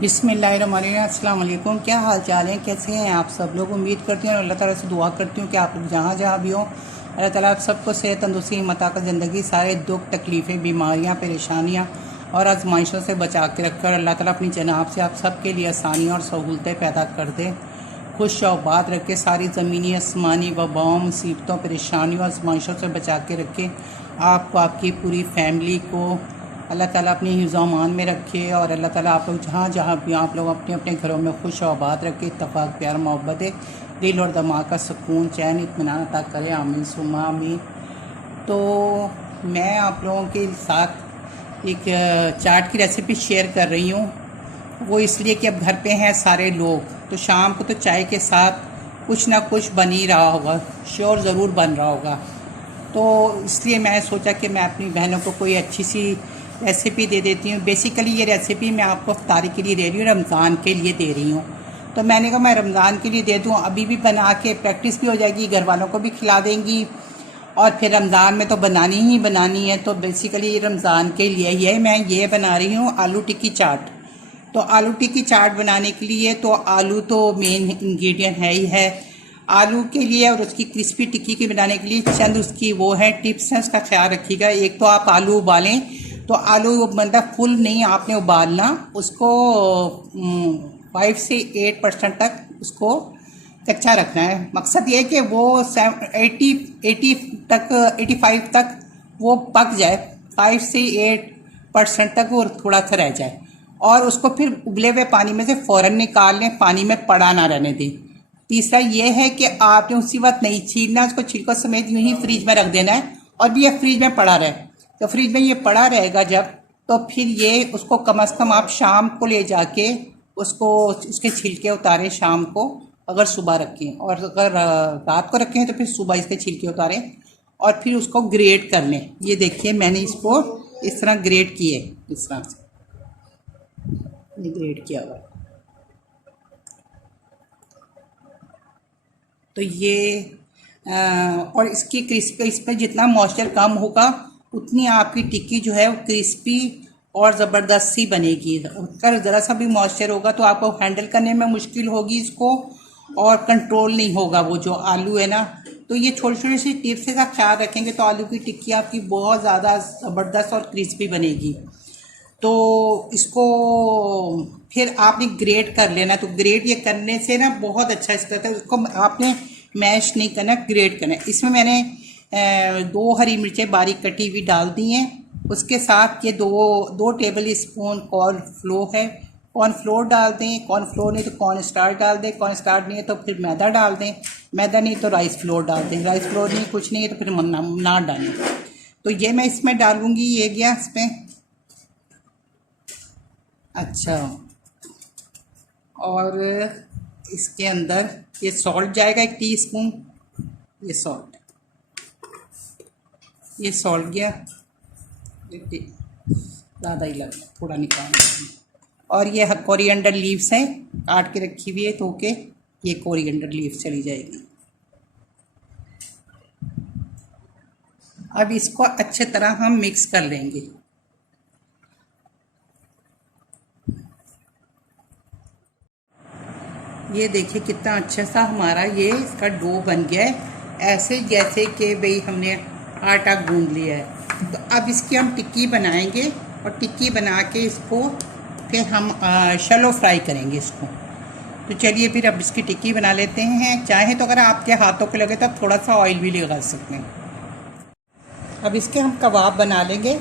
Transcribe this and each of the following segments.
बिस्मिल्लाहिर्रहमानिर्रहीम। अस्सलाम वालेकुम। क्या हाल चाल है, कैसे हैं आप सब लोग। उम्मीद करती हूँ और अल्लाह ताला से दुआ करती हूँ कि आप लोग जहाँ जहाँ भी हों अल्लाह ताला आप सबको सेहत तंदुरुस्ती हिम्मत ताकत ज़िंदगी सारे दुख तकलीफ़ें बीमारियाँ परेशानियाँ और आजमाइशों से बचा के रखकर अल्लाह ताला अपनी जनाब से आप सब के लिए आसानियाँ और सहूलतें पैदा कर दे। खुश और बात रखे, सारी ज़मीनी आसमानी वबाओं मुसीबतों परेशानियों आजमाइशों से बचा के रखे। आपको, आपकी पूरी फैमिली को अल्लाह ताला अपनी हिफ़्ज़-ओ-अमान में रखे और अल्लाह ताला आप लोग जहाँ जहाँ भी आप लोग अपने अपने घरों में खुश और आबाद रखे। इत्तफ़ाक़, प्यार, मोहब्बत, दिल और दिमाग का सुकून, चैन, इत्मीनान अता करे। आमीन सुम्मा आमीन। तो मैं आप लोगों के साथ एक चाट की रेसिपी शेयर कर रही हूँ। वो इसलिए कि अब घर पे हैं सारे लोग, तो शाम को तो चाय के साथ कुछ ना कुछ बन ही रहा होगा, श्योर ज़रूर बन रहा होगा। तो इसलिए मैंने सोचा कि मैं अपनी बहनों को कोई अच्छी सी रेसिपी दे देती हूँ। बेसिकली ये रेसिपी मैं आपको इफ्तारी के लिए दे रही हूँ, रमज़ान के लिए दे रही हूँ। तो मैंने कहा मैं रमज़ान के लिए दे दूँ, अभी भी बना के प्रैक्टिस भी हो जाएगी, घर वालों को भी खिला देंगी और फिर रमज़ान में तो बनानी ही बनानी है। तो बेसिकली ये रमज़ान के लिए ही है। मैं ये बना रही हूँ आलू टिक्की चाट। तो आलू टिक्की चाट बनाने के लिए तो आलू तो मेन इंग्रेडिएंट है ही है। आलू के लिए और उसकी क्रिस्पी टिक्की के बनाने के लिए चंद उसकी वो है टिप्स हैं, उसका ख्याल रखिएगा। एक तो आप आलू उबालें, तो आलू मतलब फुल नहीं आपने उबालना, उसको 5 से 8% तक उसको कच्चा रखना है। मकसद ये कि वो 85 तक वो पक जाए, 5 से 8% तक वो थोड़ा सा रह जाए और उसको फिर उबले हुए पानी में से फ़ौरन निकाल लें, पानी में पड़ा ना रहने दें। तीसरा ये है कि आपने उसी वक्त नहीं छीलना, उसको छिलकों समेत यूं ही फ्रिज में रख देना है और भी ये फ्रिज में पड़ा रहे। तो फ्रिज में ये पड़ा रहेगा जब, तो फिर ये उसको कम से कम आप शाम को ले जाके उसको उसके छिलके उतारें शाम को, अगर सुबह रखें, और अगर रात को रखें तो फिर सुबह इसके छिलके उतारें और फिर उसको ग्रेट कर लें। ये देखिए मैंने इसको इस तरह ग्रेट किए, इस तरह से ये ग्रेट किया हुआ। तो ये और इसकी क्रिस्पी, इसमें जितना मॉइस्चर कम होगा उतनी आपकी टिक्की जो है वो क्रिस्पी और ज़बरदस्त सी बनेगी। अगर ज़रा सा भी मॉइस्चर होगा तो आपको हैंडल करने में मुश्किल होगी इसको और कंट्रोल नहीं होगा वो जो आलू है ना। तो ये छोटी छोटी सी टिप्स का ख्याल रखेंगे तो आलू की टिक्की आपकी बहुत ज़्यादा ज़बरदस्त और क्रिस्पी बनेगी। तो इसको फिर आपने ग्रेट कर लेना। तो ग्रेट ये करने से ना बहुत अच्छा इसका था, उसको आपने मैश नहीं करना, ग्रेट करना। इसमें मैंने 2 हरी मिर्चें बारीक कटी हुई डाल दी हैं। उसके साथ ये 2 टेबल स्पून कॉर्नफ्लोर है, कॉर्नफ्लोर डाल दें। कॉर्नफ्लोर नहीं तो कॉर्न स्टार्च डाल दें, कॉर्न स्टार्च नहीं है तो फिर मैदा डाल दें, मैदा नहीं तो राइस फ्लोर डाल दें, राइस फ्लोर नहीं कुछ नहीं है तो फिर ना डालें। तो ये मैं इसमें डालूँगी, ये गया इसमें। अच्छा, और इसके अंदर ये सॉल्ट जाएगा 1 टीस्पून, ये सॉल्ट गया, ज़्यादा ही लग थोड़ा निकाल। और ये कोरिएंडर लीव्स हैं काट के रखी हुई है, तो के ये कोरिएंडर लीव्स चली जाएगी। अब इसको अच्छे तरह हम मिक्स कर लेंगे। ये देखिए कितना अच्छा सा हमारा ये इसका डो बन गया है, ऐसे जैसे कि भाई हमने आटा गूंद लिया है। तो अब इसकी हम टिक्की बनाएंगे और टिक्की बना के इसको फिर हम शैलो फ्राई करेंगे इसको। तो चलिए फिर अब इसकी टिक्की बना लेते हैं। चाहे तो अगर आपके हाथों को लगे तो आप थोड़ा सा ऑयल भी लगा सकते हैं। अब इसके हम कबाब बना लेंगे,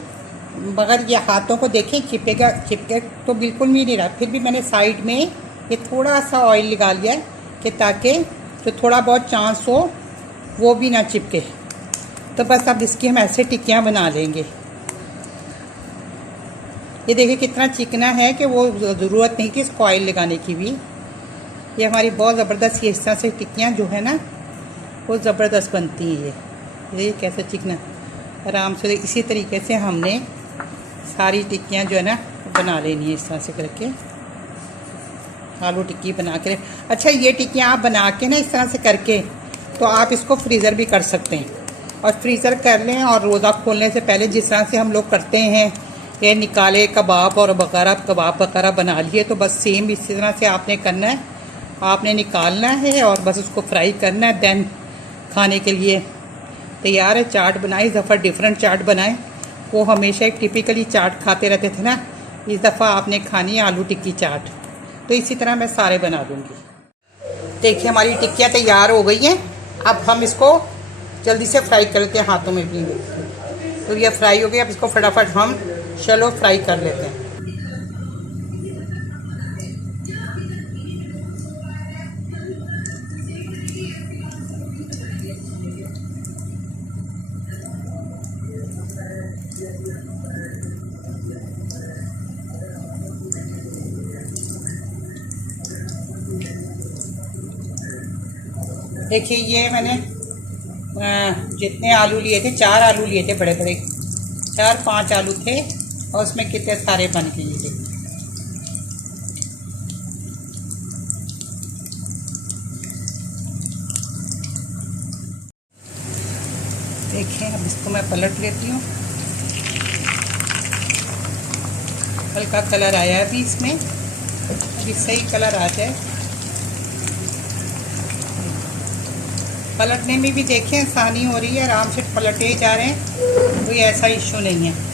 मगर ये हाथों को देखें चिपके तो बिल्कुल भी नहीं रहा, फिर भी मैंने साइड में ये थोड़ा सा ऑयल लगा लिया है कि ताकि जो थोड़ा बहुत चांस हो वो भी ना चिपके। तो बस अब इसकी हम ऐसे टिक्कियाँ बना लेंगे। ये देखिए कितना चिकना है कि वो ज़रूरत नहीं थी इसको ऑयल लगाने की भी। ये हमारी बहुत ज़बरदस्त ये इस तरह से टिक्कियाँ जो है ना वो ज़बरदस्त बनती हैं। ये कैसे चिकना आराम से इसी तरीके से हमने सारी टिक्कियाँ जो है ना बना लेनी है, इस तरह से करके आलू टिक्की बना के। अच्छा, ये टिक्कियाँ आप बना के ना इस तरह से करके तो आप इसको फ्रीज़र भी कर सकते हैं और फ्रीज़र कर लें। और रोज़ा खोलने से पहले जिस तरह से हम लोग करते हैं ये निकाले कबाब और वगैरह कबाब वगैरह बना लिए। तो बस सेम इसी तरह से आपने करना है, आपने निकालना है और बस उसको फ्राई करना है, देन खाने के लिए तैयार है। चाट बनाई, इस दफ़ा डिफरेंट चाट बनाए। वो हमेशा एक टिपिकली चाट खाते रहते थे ना, इस दफ़ा आपने खानी है आलू टिक्की चाट। तो इसी तरह मैं सारे बना दूँगी। देखिए हमारी टिक्कियाँ तैयार हो गई हैं। अब हम इसको जल्दी से फ्राई करते हैं हाथों में भी। तो ये फ्राई हो गया, अब इसको फटाफट हम शैलो फ्राई कर लेते हैं। देखिए ये मैंने जितने आलू लिए थे, 4 आलू लिए थे, बड़े बड़े 4-5 आलू थे और उसमें कितने सारे बन गए थे। देखिए अब इसको मैं पलट लेती हूँ। हल्का कलर आया है अभी इसमें, अभी सही कलर आ जाए। पलटने में भी देखिए आसानी हो रही है, आराम से पलटे जा रहे हैं, कोई ऐसा इशू नहीं है।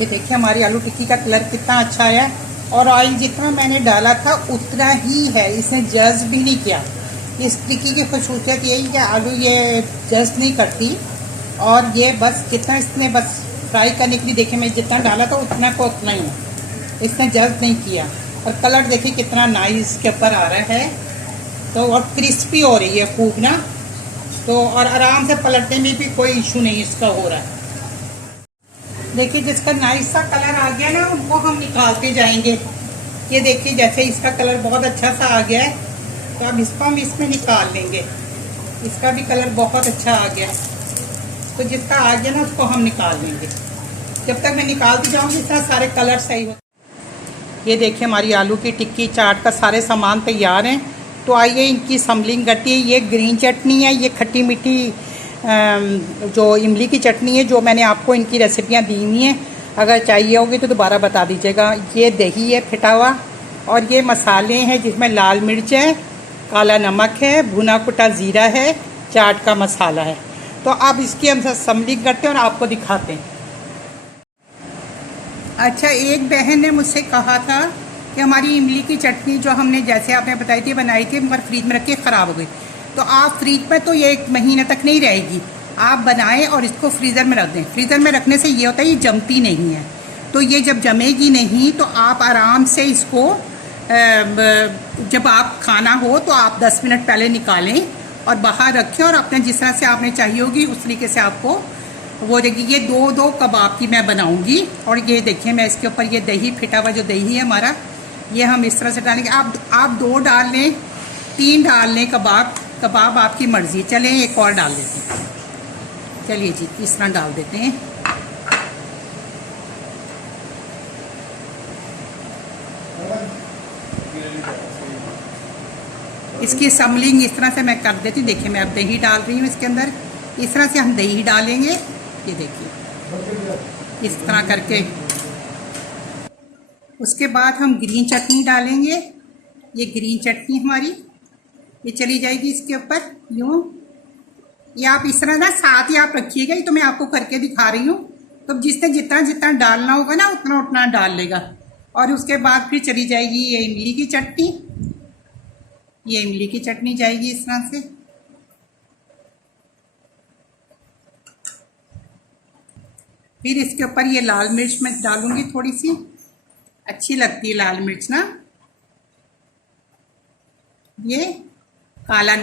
ये देखिए हमारी आलू टिक्की का कलर कितना अच्छा आया है और ऑयल जितना मैंने डाला था उतना ही है, इसने जज्ब भी नहीं किया। इस टिक्की की खूबसूरत यही कि आलू ये जज्ब नहीं करती और ये बस जितना इसने बस फ्राई करने के लिए देखिए मैं जितना डाला था उतना को उतना ही है, इसने जज्ब नहीं किया। और कलर देखिए कितना नाइस के ऊपर आ रहा है। तो और क्रिस्पी हो रही है खूब ना, तो और आराम से पलटने में भी कोई इशू नहीं इसका हो रहा है। देखिए जिसका नाइस सा कलर आ गया ना उनको हम निकालते जाएंगे। ये देखिए जैसे इसका कलर बहुत अच्छा सा आ गया है, तो अब इसको हम इसमें निकाल लेंगे। इसका भी कलर बहुत अच्छा आ गया, तो जिसका आ गया ना उसको हम निकाल लेंगे। जब तक मैं निकालती जाऊँगी इतना सारे कलर सही हो। ये देखिए हमारी आलू की टिक्की चाट का सारे सामान तैयार हैं। तो आइए इनकी सम्बलिंग करती है। ये ग्रीन चटनी है, ये खट्टी मीठी जो इमली की चटनी है, जो मैंने आपको इनकी रेसिपियाँ दी हुई हैं, अगर चाहिए होगी तो दोबारा बता दीजिएगा। ये दही है फिटा हुआ और ये मसाले हैं जिसमें लाल मिर्च है, काला नमक है, भुना कुटा ज़ीरा है, चाट का मसाला है। तो अब इसकी हम सम्बलिंग करते हैं और आपको दिखाते हैं। अच्छा, एक बहन ने मुझसे कहा था कि हमारी इमली की चटनी जो हमने जैसे आपने बताई थी बनाई थी मगर फ्रिज में रख के ख़राब हो गई। तो आप फ्रिज में तो ये 1 महीने तक नहीं रहेगी, आप बनाएं और इसको फ्रीज़र में रख दें। फ्रीज़र में रखने से ये होता है ये जमती नहीं है। तो ये जब जमेगी नहीं तो आप आराम से इसको जब आप खाना हो तो आप 10 मिनट पहले निकालें और बाहर रखें और अपने जिस तरह से आपने चाहिए होगी उस तरीके से आपको वो देखिए। ये 2 कबाब की मैं बनाऊंगी और ये देखिए मैं इसके ऊपर ये दही फिटा हुआ जो दही है हमारा, ये हम इस तरह से डालेंगे। आप 2 डाल लें, 3 डाल लें कबाब आपकी मर्ज़ी। चलें एक और डाल देते हैं, चलिए जी इस तरह डाल देते हैं। इसकी सम्बलिंग इस तरह से मैं कर देती हूँ। देखिए मैं अब दही डाल रही हूँ इसके अंदर, इस तरह से हम दही डालेंगे। ये देखिए इस तरह करके। उसके बाद हम ग्रीन चटनी डालेंगे। ये ग्रीन चटनी हमारी ये चली जाएगी इसके ऊपर यूँ। ये आप इस तरह ना साथ ही आप रखिएगा, ये तो मैं आपको करके दिखा रही हूँ। तो जिसने जितना जितना डालना होगा ना उतना उतना डाल लेगा। और उसके बाद फिर चली जाएगी ये इमली की चटनी। ये इमली की चटनी जाएगी इस तरह से। फिर इसके ऊपर ये लाल मिर्च मैं डालूंगी, थोड़ी सी अच्छी लगती है लाल मिर्च ना। ये काला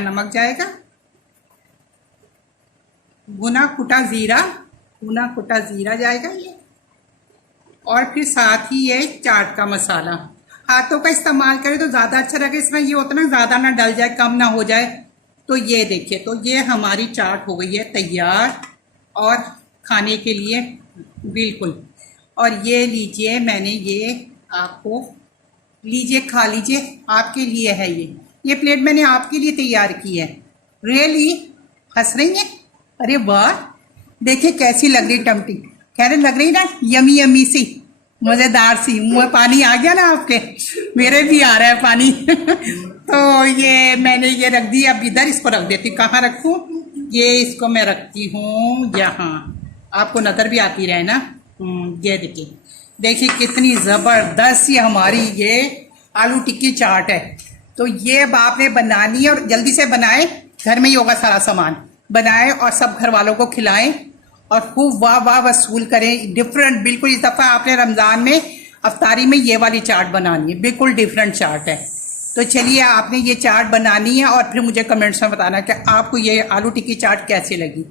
नमक जाएगा, भुना कुटा ज़ीरा जाएगा ये। और फिर साथ ही ये चाट का मसाला। हाथों का इस्तेमाल करें तो ज़्यादा अच्छा लगे, इसमें ये होता ना ज़्यादा ना डल जाए कम ना हो जाए, तो ये देखिए, तो ये हमारी चाट हो गई है तैयार और खाने के लिए बिल्कुल। और ये लीजिए, मैंने ये आपको, लीजिए खा लीजिए, आपके लिए है ये प्लेट मैंने आपके लिए तैयार की है। रियली हंस रही है? अरे वाह, देखिए कैसी लग रही टम्पटी, कह रहे लग रही ना यमी यमी सी, मजेदार सी। मुंह में पानी आ गया ना आपके, मेरे भी आ रहा है पानी। तो ये मैंने ये रख दी, अब इधर इसको रख देती। कहाँ रखूं? ये इसको मैं रखती हूँ यहाँ, आपको नजर भी आती रहे ना। ये देखिए, देखिए कितनी जबरदस्त ये हमारी ये आलू टिक्की चाट है। तो ये अब आपने बनानी है और जल्दी से बनाए, घर में ही होगा सारा सामान, बनाए और सब घर वालों को खिलाएं और खूब वाह वाह वसूल करें। डिफरेंट बिल्कुल, इस दफ़ा आपने रमज़ान में अफ्तारी में ये वाली चाट बनानी है, बिल्कुल डिफरेंट चाट है। तो चलिए, आपने ये चाट बनानी है और फिर मुझे कमेंट्स में बताना कि आपको ये आलू टिक्की चाट कैसी लगी।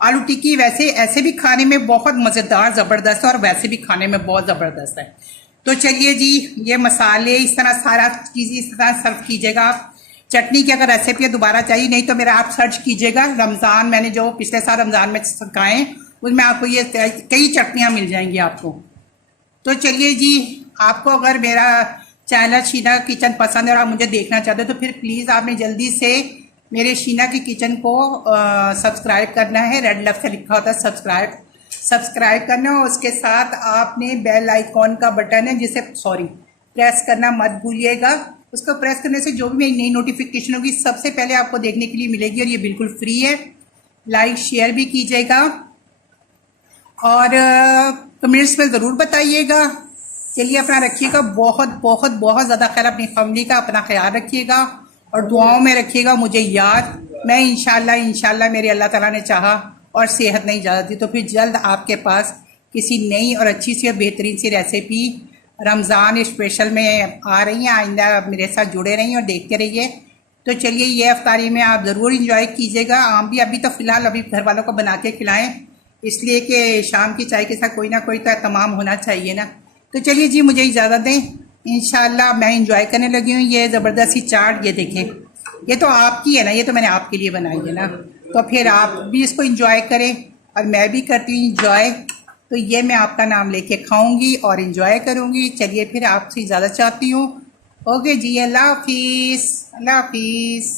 आलू टिक्की वैसे ऐसे भी खाने में बहुत मज़ेदार ज़बरदस्त है और वैसे भी खाने में बहुत ज़बरदस्त है। तो चलिए जी, ये मसाले इस तरह सारा चीज़ इस तरह सर्व कीजिएगा। चटनी की अगर रेसिपी दोबारा चाहिए, नहीं तो मेरा आप सर्च कीजिएगा रमज़ान, मैंने जो पिछले साल रमज़ान में सिखाए उसमें आपको ये कई चटनियाँ मिल जाएंगी आपको। तो चलिए जी, आपको अगर मेरा चैनल शीना किचन पसंद है और आप मुझे देखना चाहते हो तो फिर प्लीज़ आपने जल्दी से मेरे शीना की किचन को सब्सक्राइब करना है। रेड लेफ्ट से लिखा होता है सब्सक्राइब करना, और उसके साथ आपने बेल आइकॉन का बटन है जिसे प्रेस करना मत भूलिएगा। उसको प्रेस करने से जो भी मेरी नई नोटिफिकेशन होगी सबसे पहले आपको देखने के लिए मिलेगी और ये बिल्कुल फ्री है। लाइक शेयर भी कीजिएगा और कमेंट्स में ज़रूर बताइएगा। चलिए, अपना रखिएगा बहुत बहुत बहुत ज़्यादा ख्याल, अपनी फैमिली का अपना ख्याल रखिएगा और दुआओं में रखिएगा मुझे याद। मैं इंशाल्लाह मेरे अल्लाह ताला ने चाहा और सेहत नहीं इजाज़त दी तो फिर जल्द आपके पास किसी नई और अच्छी सी और बेहतरीन सी रेसिपी रमज़ान स्पेशल में आ रही हैं। आइंदा मेरे साथ जुड़े रहिए और देखते रहिए। तो चलिए, ये अफ्तारी में आप ज़रूर इंजॉय कीजिएगा। आप भी अभी तो फ़िलहाल अभी घर वालों को बना के खिलाएँ, इसलिए कि शाम की चाय के साथ कोई ना कोई तो तमाम होना चाहिए ना। तो चलिए जी, मुझे इजाज़त दें। इंशाल्लाह मैं इंजॉय करने लगी हूँ ये ज़बरदस्त सी चाट। ये देखें, ये तो आपकी है ना, ये तो मैंने आपके लिए बनाई है ना, तो फिर आप भी इसको इंजॉय करें और मैं भी करती हूँ इंजॉय। तो ये मैं आपका नाम लेके खाऊंगी और इंजॉय करूँगी। चलिए, फिर आपसे इजाज़त चाहती हूँ। ओके जी, अल्लाह हाफिज़, अल्लाह हाफिज़।